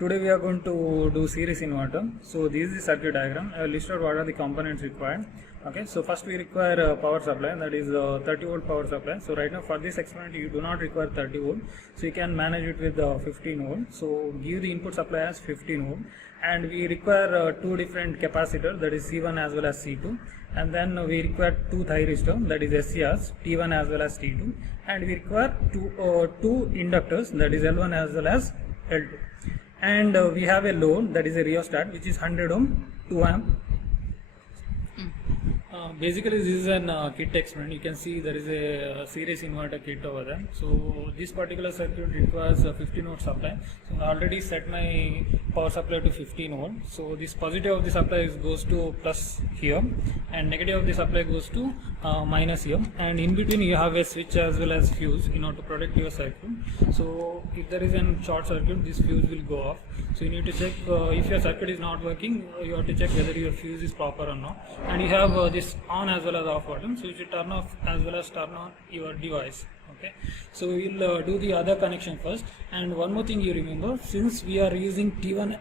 Today we are going to do series inverter. So this is the circuit diagram. I will list out what are the components required. Okay, so first we require a power supply, that is 30 volt power supply. So right now for this experiment you do not require 30 volt, so you can manage it with 15 volt. So give the input supply as 15 volt, and we require two different capacitors, that is C1 as well as C2, and then we require two thyristor, that is SCRs, T1 as well as T2, and we require two inductors, that is L1 as well as L2, and we have a load, that is a rheostat, which is 100 ohm, 2 amp. Basically this is an kit experiment. You can see there is a series inverter kit over there. So this particular circuit requires a 15 volt supply. So I already set my power supply to 15 volt. So this positive of the supply goes to plus here, and negative of the supply goes to minus here, and in between you have a switch as well as fuse in order to protect your circuit. So if there is a short circuit, this fuse will go off. So you need to check if your circuit is not working, you have to check whether your fuse is proper or not. And you have this on as well as off button, so you should turn off as well as turn on your device. Okay, so we will do the other connection first. And one more thing you remember, since we are using T1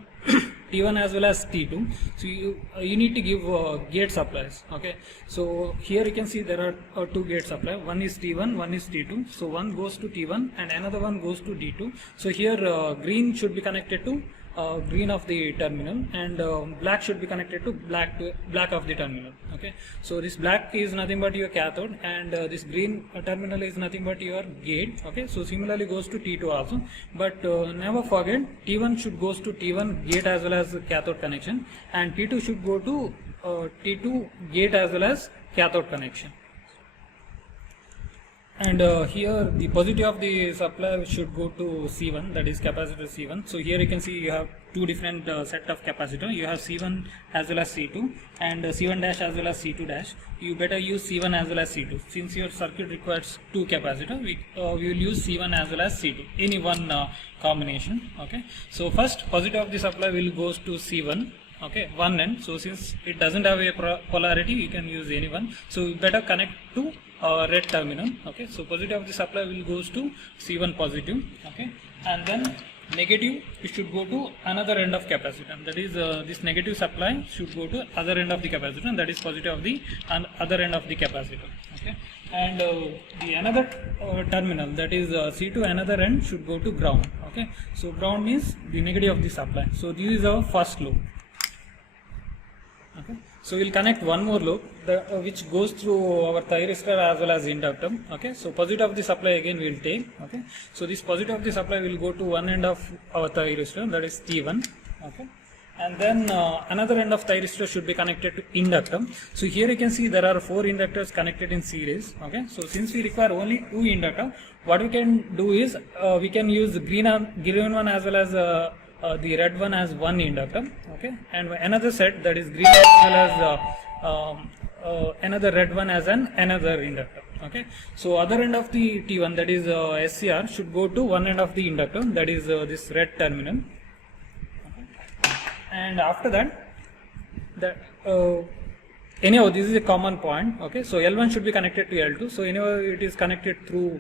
T1 as well as T2, so you need to give gate supplies. Okay, so here you can see there are two gate supply, one is T1, one is T2. So one goes to T1 and another one goes to D2. So here green should be connected to green of the terminal, and black should be connected to black of the terminal. Okay, so this black is nothing but your cathode, and this green terminal is nothing but your gate. Okay, so similarly goes to T2 also, but never forget T1 should goes to T1 gate as well as cathode connection, and T2 should go to T2 gate as well as cathode connection. And here the positive of the supply should go to C1, that is capacitor C1. So here you can see you have two different set of capacitor. You have C1 as well as C2, and C1 dash as well as C2 dash. You better use C1 as well as C2. Since your circuit requires two capacitor, we will use C1 as well as C2, any one combination. Okay, so first positive of the supply will goes to C1. Okay, one end. So since it doesn't have a polarity, you can use any one. So you better connect to red terminal. Okay, so positive of the supply will goes to C1 positive. Okay, and then negative, it should go to another end of capacitor, that is this negative supply should go to other end of the capacitor, and that is positive of the other end of the capacitor. Okay, and the another terminal, that is C2 another end, should go to ground. Okay, so ground means the negative of the supply. So this is our first loop. Okay, so we'll connect one more loop which goes through our thyristor as well as inductor. Okay, so positive of the supply again we'll take. Okay, so this positive of the supply will go to one end of our thyristor, that is T1. Okay, and then another end of thyristor should be connected to inductor. So here you can see there are four inductors connected in series. Okay, so since we require only two inductor, what we can do is we can use the green one as well as the red one as one inductor. Okay, and another set, that is green as well as another red one as another inductor. Okay, so other end of the T1, that is SCR, should go to one end of the inductor, that is this red terminal. Okay. And after that anyhow this is a common point. Okay, so L1 should be connected to L2, so anyhow it is connected through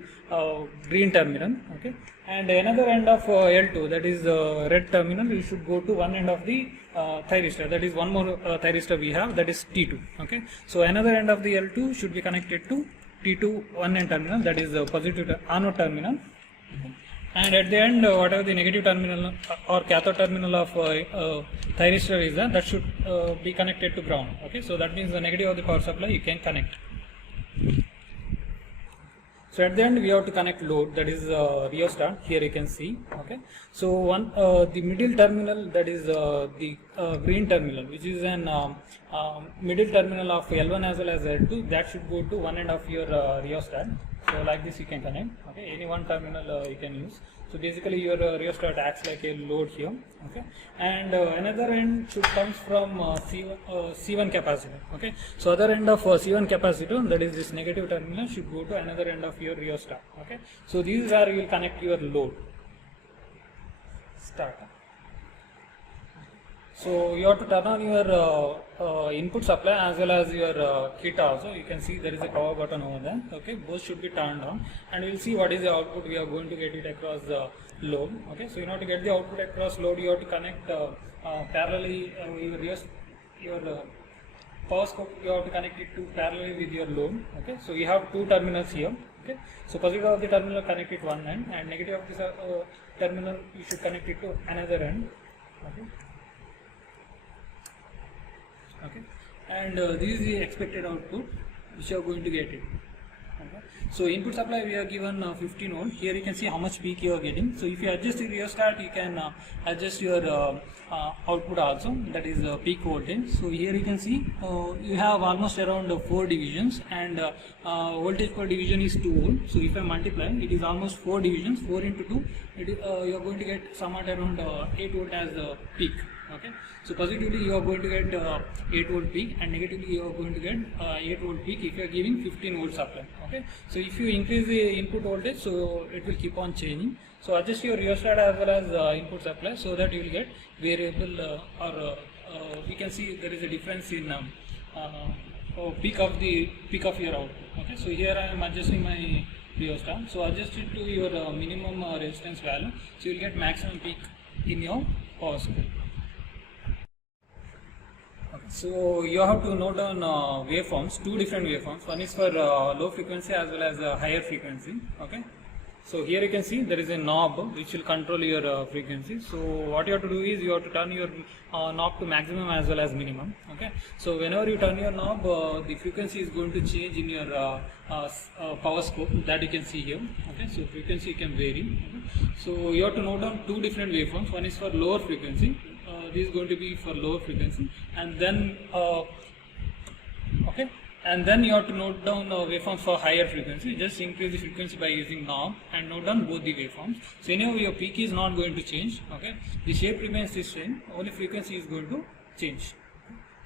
green terminal. Okay, and another end of L2, that is red terminal, we should go to one end of the thyristor, that is one more thyristor we have, that is T2. Okay, so another end of the L2 should be connected to T2 one end terminal, that is positive anode terminal. Okay. And at the end, whatever the negative terminal or cathode terminal of thyristor is there, that should be connected to ground. Okay, so that means the negative of the power supply you can connect. So at the end we have to connect load, that is rheostat. Here you can see. Okay, so one the middle terminal, that is the green terminal, which is an middle terminal of L1 as well as L2, that should go to one end of your rheostat. So like this you can connect. Okay, any one terminal you can use. So basically your rheostat acts like a load here. Okay, and another end should comes from C1 capacitor. Okay, so other end of C1 capacitor, that is this negative terminal, should go to another end of your rheostat. Okay, so these are you will connect your load. Start. So you have to turn on your input supply as well as your kit also. You can see there is a power button over there. Okay, both should be turned on, and we will see what is the output we are going to get it across the load. Okay, so in order to get the output across load, you have to connect parallelly your power scope. You have to connect it to parallelly with your load. Okay, so you have two terminals here. Okay, so positive of the terminal connect it one end, and negative of the terminal you should connect it to another end. Okay. Okay, and this is the expected output which you are going to get it. Okay, so input supply we are given 15 volt. Here you can see how much peak you are getting. So if you adjust the rheostat, you can adjust your output also, that is peak voltage. So here you can see you have almost around 4 divisions, and voltage per division is 2 volt. So if I multiply, it is almost 4 divisions. 4 into 2, you are going to get somewhat around 8 volt as peak. Okay, so positively you are going to get 8 volt peak, and negatively you are going to get 8 volt peak if you are giving 15 volt supply. Okay, so if you increase the input voltage, so it will keep on changing. So adjust your rheostat as well as input supply, so that you will get variable we can see there is a difference in peak of your output. Okay, so here I am adjusting my rheostat, so adjust it to your minimum resistance value, so you will get maximum peak in your power supply. So you have to note down waveforms, two different waveforms. One is for low frequency as well as higher frequency. Okay. So here you can see there is a knob which will control your frequency. So what you have to do is you have to turn your knob to maximum as well as minimum. Okay. So whenever you turn your knob, the frequency is going to change in your power scope that you can see here. Okay. So frequency can vary. Okay. So you have to note down two different waveforms. One is for lower frequency. This is going to be for lower frequency, and then okay, and then you have to note down waveforms for higher frequency. Just increase the frequency by using knob and note down both the waveforms. So anyway, your peak is not going to change. Okay, the shape remains the same, only frequency is going to change.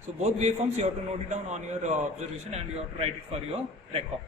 So both waveforms you have to note it down on your observation, and you have to write it for your record.